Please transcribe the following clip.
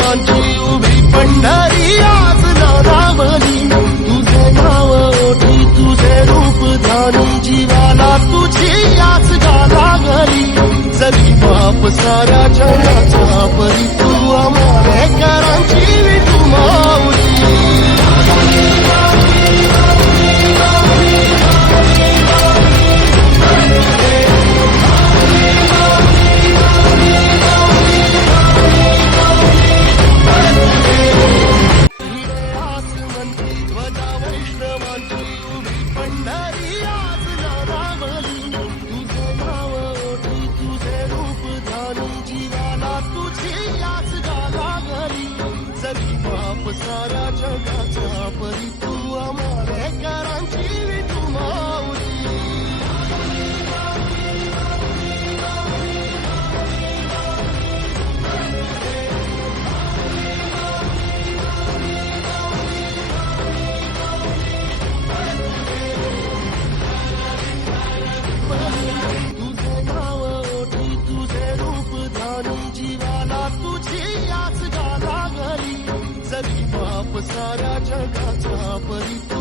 माझी उभी पंढरी आज नादावली तुझे नाव ओठी तुझे रूप धानी जीवाला तुझी आज गाला घरी. जरी बाप साऱ्या जगाचा परी साऱ्या जगाचा परी तू